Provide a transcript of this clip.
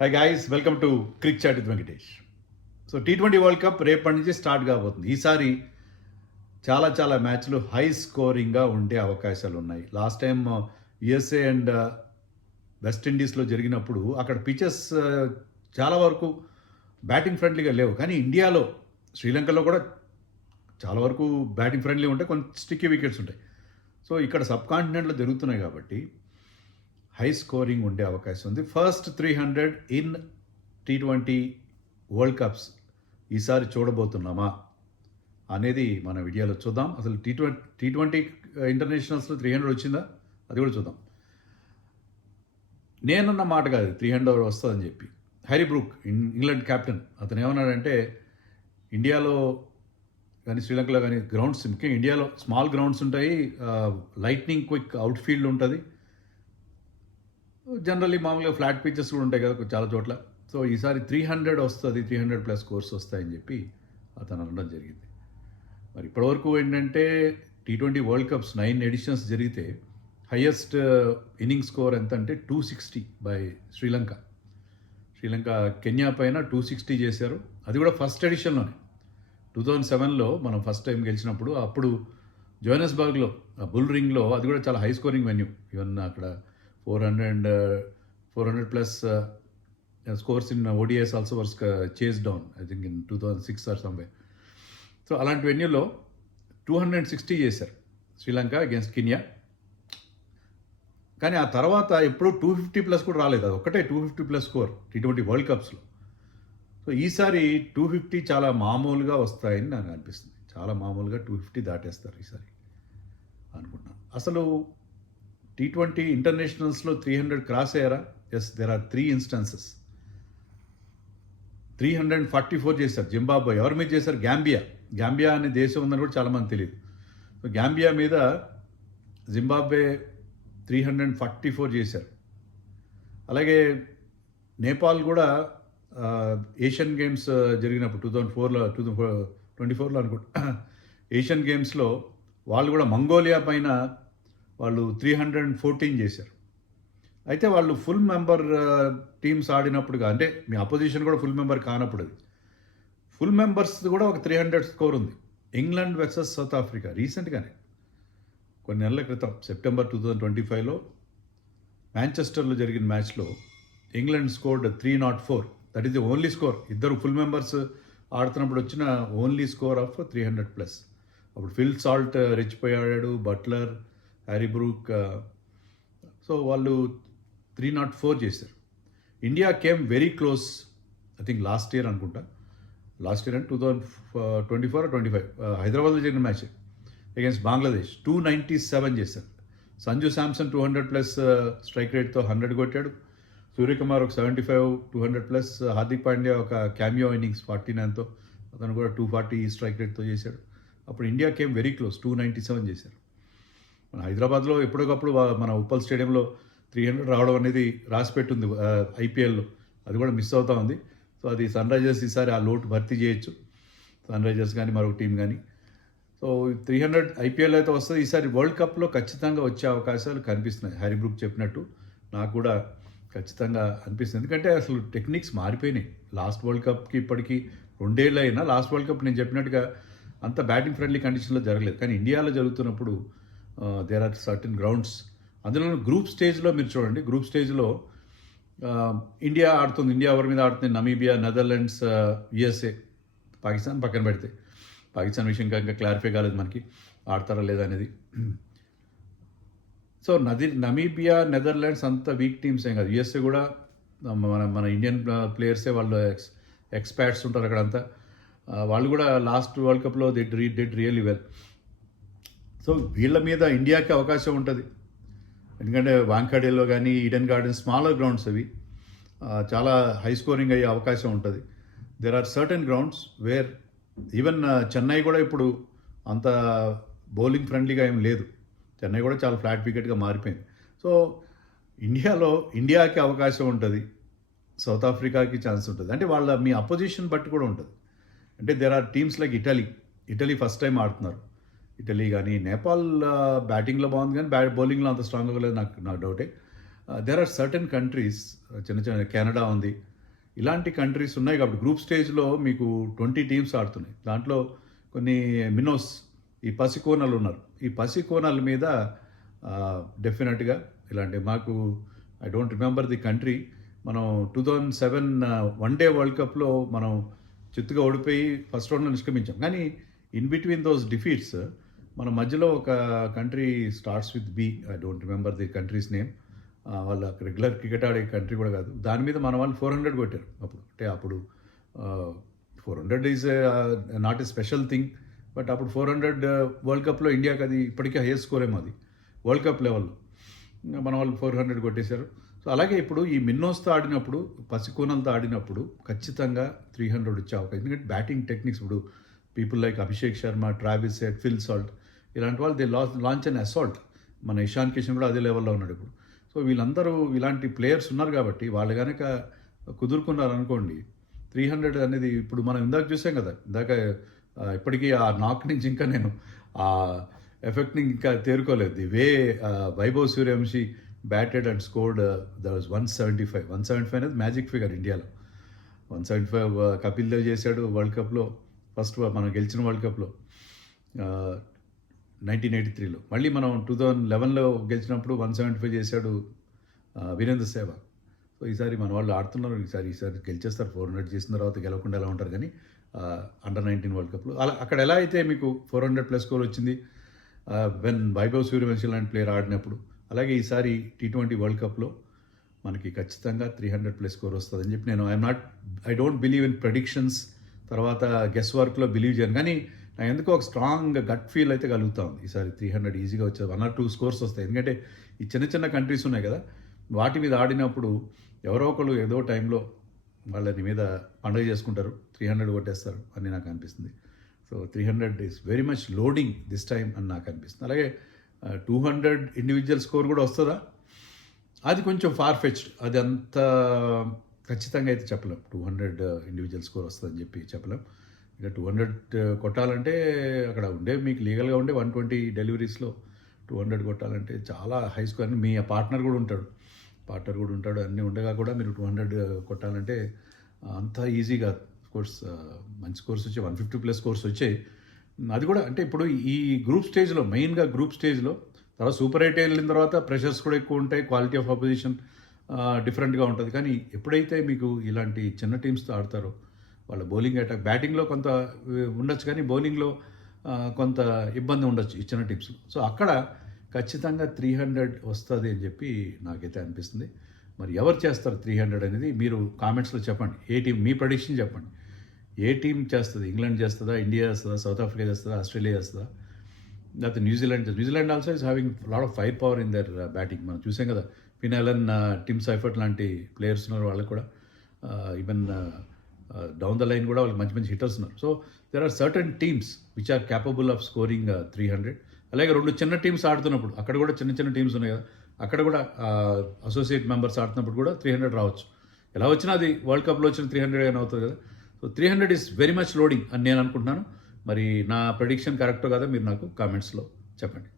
Hi guys, welcome to crick chat with Venkatesh. So T20 world cup రేపటి నుంచి start కాబోతుంది. ఈసారి చాలా మ్యాచ్లు హై స్కోరింగ్గా ఉండే అవకాశాలు ఉన్నాయి. లాస్ట్ టైం యుఎస్ఏ అండ్ వెస్టిండీస్లో జరిగినప్పుడు అక్కడ పిచెస్ చాలా వరకు బ్యాటింగ్ ఫ్రెండ్లీగా లేవు. కానీ ఇండియాలో, శ్రీలంకలో కూడా చాలా వరకు బ్యాటింగ్ ఫ్రెండ్లీ ఉంటాయి, కొంచెం స్టిక్కీ వికెట్స్ ఉంటాయి. సో ఇక్కడ సబ్ కాంటినెంట్లో జరుగుతున్నాయి కాబట్టి హై స్కోరింగ్ ఉండే అవకాశం ఉంది. First 300 in T20 world cups ఈసారి చూడబోతున్నామా అనేది మన వీడియోలో చూద్దాం. అసలు టీ20 ఇంటర్నేషనల్స్లో 300 వచ్చిందా అది కూడా చూద్దాం. నేనున్న మాట కాదు 300 వస్తుందని చెప్పి. హ్యారీ బ్రూక్, ఇంగ్లాండ్ కెప్టెన్, అతను ఏమన్నాడంటే ఇండియాలో కానీ శ్రీలంకలో కానీ గ్రౌండ్స్, ముఖ్యంగా ఇండియాలో స్మాల్ గ్రౌండ్స్ ఉంటాయి, లైట్నింగ్ క్విక్ అవుట్ ఫీల్డ్ ఉంటుంది, జనరల్లీ మామూలుగా ఫ్లాట్ పిచెస్ కూడా ఉంటాయి కదా చాలా చోట్ల. సో ఈసారి 300 వస్తుంది, 300+ స్కోర్స్ వస్తాయని చెప్పి అతను అనడం జరిగింది. మరి ఇప్పటివరకు ఏంటంటే T20 వరల్డ్ కప్స్ 9 ఎడిషన్స్ జరిగితే హయ్యెస్ట్ ఇన్నింగ్ స్కోర్ ఎంత అంటే 260 బై శ్రీలంక. కెన్యా పైన 260 చేశారు. అది కూడా ఫస్ట్ ఎడిషన్లోనే. 2007లో మనం ఫస్ట్ టైం గెలిచినప్పుడు, అప్పుడు జోహెనస్బర్గ్లో బుల్ రింగ్లో, అది కూడా చాలా హై స్కోరింగ్ వెన్యూ. ఈవెన్ అక్కడ 400+ scores in ODIs also was chased down, I think in 2006 or somewhere. So అలాంటి వెన్యూలో 260 చేశారు శ్రీలంక అగేన్స్ట్ కెన్యా. కానీ ఆ తర్వాత ఎప్పుడు 250+ కూడా రాలేదు. అది ఒకటే 250+ స్కోర్ T20 వరల్డ్ కప్స్లో. సో ఈసారి 250 చాలా మామూలుగా వస్తాయని నాకు అనిపిస్తుంది. చాలా మామూలుగా 250 దాటేస్తారు ఈసారి అనుకుంటున్నాను. అసలు T20 ఇంటర్నేషనల్స్లో 300 క్రాస్ అయ్యారా? Yes, there are 3 instances. 344 చేశారు జింబాబ్వే. ఎవరి మీద చేశారు? గ్యాంబియా అనే దేశం ఉందని కూడా చాలామంది తెలియదు. సో గ్యాంబియా మీద జింబాబ్వే 344 చేశారు. అలాగే నేపాల్ కూడా ఏషియన్ గేమ్స్ జరిగినప్పుడు 2024లో అనుకుంటా, ఏషియన్ గేమ్స్లో వాళ్ళు కూడా మంగోలియా పైన వాళ్ళు 314 చేశారు. అయితే వాళ్ళు ఫుల్ మెంబర్ టీమ్స్ ఆడినప్పుడుగా, అంటే మీ అపోజిషన్ కూడా ఫుల్ మెంబర్ కానప్పుడు, అది ఫుల్ మెంబర్స్ కూడా ఒక 300 స్కోర్ ఉంది. ఇంగ్లాండ్ వర్సెస్ సౌత్ ఆఫ్రికా రీసెంట్గానే, కొన్ని నెలల క్రితం, సెప్టెంబర్ 2025లో మాంచెస్టర్లో జరిగిన మ్యాచ్లో England scored 304. That is the only score. ఇద్దరు ఫుల్ మెంబర్స్ ఆడుతున్నప్పుడు వచ్చిన ఓన్లీ స్కోర్ ఆఫ్ 300+. అప్పుడు ఫిల్ సాల్ట్ రెచ్చిపోయాడు, బట్లర్, హ్యారీ బ్రూక్. సో వాళ్ళు 304 చేశారు. India came very close, I think last year అనుకుంటా, లాస్ట్ ఇయర్ అంటే 2024 or 25 హైదరాబాద్లో జరిగిన మ్యాచ్ అగేన్స్ట్ బంగ్లాదేశ్ 297 చేశారు. సంజు శాంసన్ 200+ స్ట్రైక్ రేట్తో 100 కొట్టాడు. సూర్యకుమార్ ఒక 75, 200+. హార్దిక్ పాండ్యా ఒక క్యామియో ఇన్నింగ్స్ 49తో, అతను కూడా 240 స్ట్రైక్ రేట్తో చేశాడు. అప్పుడు ఇండియా కేమ్ వెరీ క్లోజ్, 297 చేశారు. మన హైదరాబాద్లో ఎప్పటికప్పుడు మన ఉప్పల్ స్టేడియంలో 300 రావడం అనేది రాసిపెట్టుంది ఐపీఎల్లో. అది కూడా మిస్ అవుతా ఉంది. సో అది సన్ రైజర్స్ ఈసారి ఆ లోటు భర్తీ చేయొచ్చు, సన్ రైజర్స్ కానీ మరొక టీం కానీ. సో 300 ఐపీఎల్ అయితే వస్తుంది. ఈసారి వరల్డ్ కప్లో ఖచ్చితంగా వచ్చే అవకాశాలు కనిపిస్తున్నాయి. హ్యారీ బ్రూక్ చెప్పినట్టు నాకు కూడా ఖచ్చితంగా అనిపిస్తుంది. ఎందుకంటే అసలు టెక్నిక్స్ మారిపోయినాయి. లాస్ట్ వరల్డ్ కప్కి ఇప్పటికీ 2 ఏళ్ళు అయినా, లాస్ట్ వరల్డ్ కప్ నేను చెప్పినట్టుగా అంత బ్యాటింగ్ ఫ్రెండ్లీ కండిషన్లో జరగలేదు. కానీ ఇండియాలో జరుగుతున్నప్పుడు దేర్ ఆర్ సర్టన్ గ్రౌండ్స్. అందులో గ్రూప్ స్టేజ్లో మీరు చూడండి, గ్రూప్ స్టేజ్లో ఇండియా ఆడుతుంది. ఇండియా ఎవరి మీద ఆడుతుంది? నమీబియా, నెదర్లాండ్స్, యుఎస్ఏ, పాకిస్తాన్ పక్కన పెడితే. పాకిస్తాన్ విషయం ఇంకా క్లారిఫై కాలేదు మనకి, ఆడతారా లేదా అనేది. సో నమీబియా, నెదర్లాండ్స్ అంత వీక్ టీమ్స్ ఏం కాదు. యుఎస్ఏ కూడా మన ఇండియన్ ప్లేయర్సే, వాళ్ళు ఎక్స్పర్ట్స్ ఉంటారు అక్కడంతా. వాళ్ళు కూడా లాస్ట్ వరల్డ్ కప్లో డిడ్ రియల్లీ వెల్. సో వీళ్ళ మీద ఇండియాకి అవకాశం ఉంటుంది. ఎందుకంటే వాంఖాడేలో కానీ, ఈడెన్ గార్డెన్, స్మాలర్ గ్రౌండ్స్ అవి, చాలా హై స్కోరింగ్ అయ్యే అవకాశం ఉంటుంది. There are certain grounds where even Chennai కూడా ఇప్పుడు అంత బౌలింగ్ ఫ్రెండ్లీగా ఏం లేదు. చెన్నై కూడా చాలా ఫ్లాట్ వికెట్గా మారిపోయింది. సో ఇండియాకి అవకాశం ఉంటుంది, సౌత్ ఆఫ్రికాకి ఛాన్స్ ఉంటుంది. అంటే మీ అపోజిషన్ బట్టి కూడా ఉంటుంది. అంటే there are teams like Italy first time ఆడుతున్నారు. ఇటలీ కానీ, నేపాల్ బ్యాటింగ్లో బాగుంది కానీ బౌలింగ్లో అంత స్ట్రాంగ్గా లేదు, నాకు డౌటే. దేర్ ఆర్ సర్టన్ కంట్రీస్, చిన్న కెనడా ఉంది, ఇలాంటి కంట్రీస్ ఉన్నాయి కాబట్టి గ్రూప్ స్టేజ్లో మీకు 20 టీమ్స్ ఆడుతున్నాయి. దాంట్లో కొన్ని మినోస్ ఈ పసికోనలు ఉన్నారు. ఈ పసికోనల మీద డెఫినెట్గా ఇలాంటి మాకు I don't remember the country, మనం 2007 వన్ డే వరల్డ్ కప్లో మనం చిత్తుగా ఓడిపోయి ఫస్ట్ రౌండ్లో నిష్క్రమించాం. కానీ ఇన్ బిట్వీన్ దోస్ డిఫీట్స్ మన మధ్యలో ఒక country starts with B, I don't remember the country's name, వాళ్ళ రెగ్యులర్ క్రికెట్ ఆడే కంట్రీ కూడా కాదు. దాని మీద మన వాళ్ళు 400 కొట్టారు అప్పుడు. అంటే అప్పుడు 400 is not a special thing, but అప్పుడు 400 వరల్డ్ కప్లో ఇండియాకి అది ఇప్పటికీ హైయెస్ట్ స్కోర్ ఏమో అది వరల్డ్ కప్ లెవెల్లో. మన వాళ్ళు 400 కొట్టేశారు. సో అలాగే ఇప్పుడు ఈ మిన్నోస్తో ఆడినప్పుడు, పసికోనలతో ఆడినప్పుడు ఖచ్చితంగా 300 వచ్చే అవకాశం. ఎందుకంటే బ్యాటింగ్ టెక్నిక్స్ ఇప్పుడు people like Abhishek Sharma, Travis head, Phil Salt ఇలాంటి వాళ్ళు దే లాంచ్ అండ్ అసాల్ట్. మన ఇషాన్ కిషన్ కూడా అదే లెవెల్లో ఉన్నాడు ఇప్పుడు. సో వీళ్ళందరూ ఇలాంటి ప్లేయర్స్ ఉన్నారు కాబట్టి వాళ్ళు కనుక కుదురుకున్నారు అనుకోండి, 300 అనేది ఇప్పుడు మనం ఇందాక చూసాం కదా, ఇందాక ఇప్పటికీ ఆ నాక్ నుంచి ఇంకా నేను ఆ ఎఫెక్ట్ని ఇంకా తేరుకోలేదు. The way Vaibhav Suryavanshi batted and scored that was 175 అనేది మ్యాజిక్ ఫిగర్ ఇండియాలో. 175 కపిల్ దేవ్ చేశాడు వరల్డ్ కప్లో, ఫస్ట్ మనం గెలిచిన వరల్డ్ కప్లో 1983లో. మళ్ళీ మనం 2011లో గెలిచినప్పుడు 175 చేశాడు వీరేంద్ర సెహ్వాగ్. సో ఈసారి మన వాళ్ళు ఆడుతున్నారు, ఈసారి గెలిచేస్తారు. 400 చేసిన తర్వాత గెలవకుండా ఎలా ఉంటారు. కానీ అండర్-19 వరల్డ్ కప్లో అలా అక్కడ ఎలా అయితే మీకు 400+ స్కోర్ వచ్చింది వెన్ వైభవ్ సూర్యవంశీ లాంటి ప్లేయర్ ఆడినప్పుడు, అలాగే ఈసారి T20 వరల్డ్ కప్లో మనకి ఖచ్చితంగా 300+ స్కోర్ వస్తుందని చెప్పి నేను I don't believe in predictions, తర్వాత గెస్ వర్క్లో బిలీవ్ చేయను. కానీ నాకు ఎందుకో ఒక స్ట్రాంగ్ గట్ ఫీల్ అయితే కలుగుతా ఉంది. ఈసారి 300 ఈజీగా వచ్చేది, 1 or 2 స్కోర్స్ వస్తాయి. ఎందుకంటే ఈ చిన్న చిన్న కంట్రీస్ ఉన్నాయి కదా, వాటి మీద ఆడినప్పుడు ఎవరో ఒకళ్ళు ఏదో టైంలో వాళ్ళని మీద పండుగ చేసుకుంటారు, 300 కొట్టేస్తారు అని నాకు అనిపిస్తుంది. So 300 is very much loading this time అని నాకు అనిపిస్తుంది. అలాగే 200 ఇండివిజువల్ స్కోర్ కూడా వస్తుందా, అది కొంచెం ఫార్ ఫెచ్డ్. అది అంత ఖచ్చితంగా అయితే చెప్పలేం 200 ఇండివిజువల్ స్కోర్ వస్తుందని చెప్పి చెప్పలేం. ఇక 200 కొట్టాలంటే అక్కడ ఉండే మీకు లీగల్గా ఉండే 120 డెలివరీస్లో 200 కొట్టాలంటే చాలా హై స్కోర్. అని మీ పార్ట్నర్ కూడా ఉంటాడు, అన్నీ ఉండగా కూడా మీరు 200 కొట్టాలంటే అంత ఈజీ కాదు. కోర్స్ మంచి స్కోర్స్ వచ్చాయి, 150+ స్కోర్స్ వచ్చాయి. అది కూడా అంటే ఇప్పుడు ఈ గ్రూప్ స్టేజ్లో, మెయిన్గా గ్రూప్ స్టేజ్లో, తర్వాత సూపర్ 8 వెళ్ళిన తర్వాత ప్రెషర్స్ కూడా ఎక్కువ ఉంటాయి, క్వాలిటీ ఆఫ్ అపోజిషన్ డిఫరెంట్గా ఉంటుంది. కానీ ఎప్పుడైతే మీకు ఇలాంటి చిన్న టీమ్స్తో ఆడతారో వాళ్ళ బౌలింగ్ అటాక్, బ్యాటింగ్లో కొంత ఉండొచ్చు కానీ బౌలింగ్లో కొంత ఇబ్బంది ఉండొచ్చు ఈ చిన్న టీమ్స్. సో అక్కడ ఖచ్చితంగా 300 వస్తుంది అని చెప్పి నాకైతే అనిపిస్తుంది. మరి ఎవరు చేస్తారు 300 అనేది మీరు కామెంట్స్లో చెప్పండి. ఏ టీం మీ ప్రెడిక్షన్ చెప్పండి. ఏ టీం చేస్తుంది? ఇంగ్లాండ్ చేస్తుందా, ఇండియా చేస్తుందా, సౌత్ ఆఫ్రికా చేస్తుందా, ఆస్ట్రేలియా చేస్తుందా, లేకపోతే New Zealand also is having lot of fire power in their batting. మనం చూసాం కదా, ఫిన్ అలన్, టిమ్ సైఫర్ట్ లాంటి ప్లేయర్స్ ఉన్నారు వాళ్ళకి కూడా. ఈవెన్ డౌన్ ద లైన్ కూడా వాళ్ళకి మంచి మంచి హిట్టర్స్ ఉన్నారు. So there are certain teams which are capable of scoring 300. అలాగే 2 చిన్న టీమ్స్ ఆడుతున్నప్పుడు అక్కడ కూడా చిన్న టీమ్స్ ఉన్నాయి కదా, అక్కడ కూడా అసోసియేట్ మెంబర్స్ ఆడుతున్నప్పుడు కూడా 300 రావచ్చు. ఎలా వచ్చినా అది వరల్డ్ కప్లో వచ్చిన 300 అని అవుతుంది కదా. So 300 is very much loading అని నేను అనుకుంటున్నాను. మరి నా ప్రెడిక్షన్ కరెక్టో కదా మీరు నాకు కామెంట్స్లో చెప్పండి.